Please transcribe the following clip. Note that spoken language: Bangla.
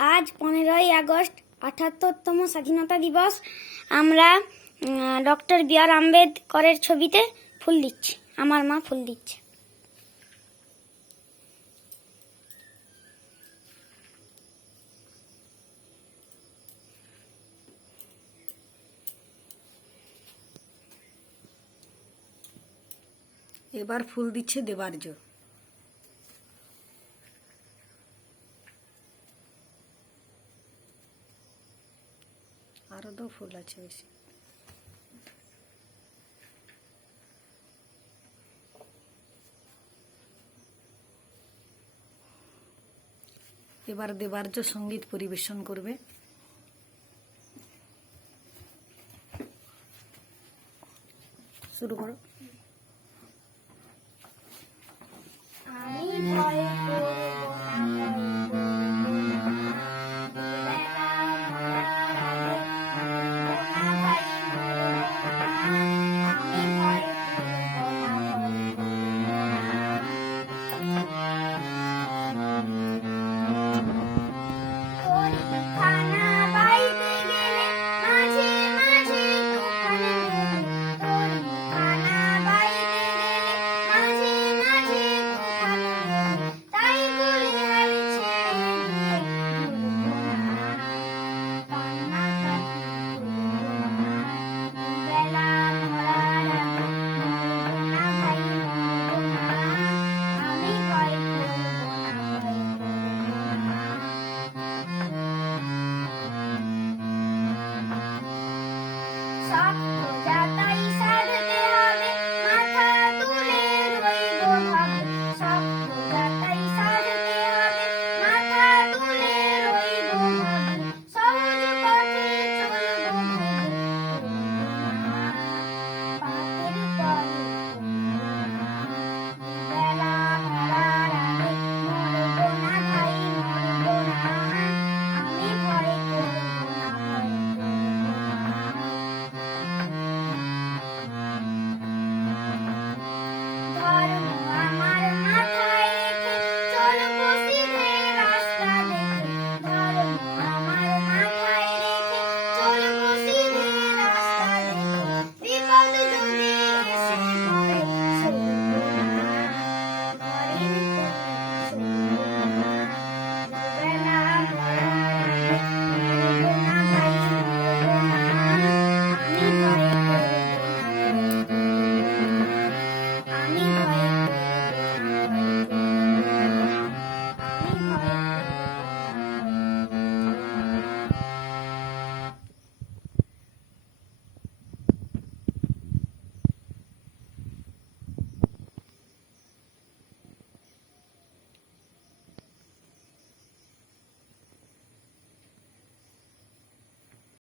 আজ পনেরোই আগস্ট, আঠাত্তরতম স্বাধীনতা দিবস। আমরা ডক্টর বি আর আম্বেদকরের ছবিতে ফুল দিচ্ছি। আমার মা ফুল দিচ্ছে। এবার ফুল দিচ্ছে দেবার্য। আরও তো ফুল আছে বেশি। এবার দেবার্য সংগীত পরিবেশন করবে। শুরু করো।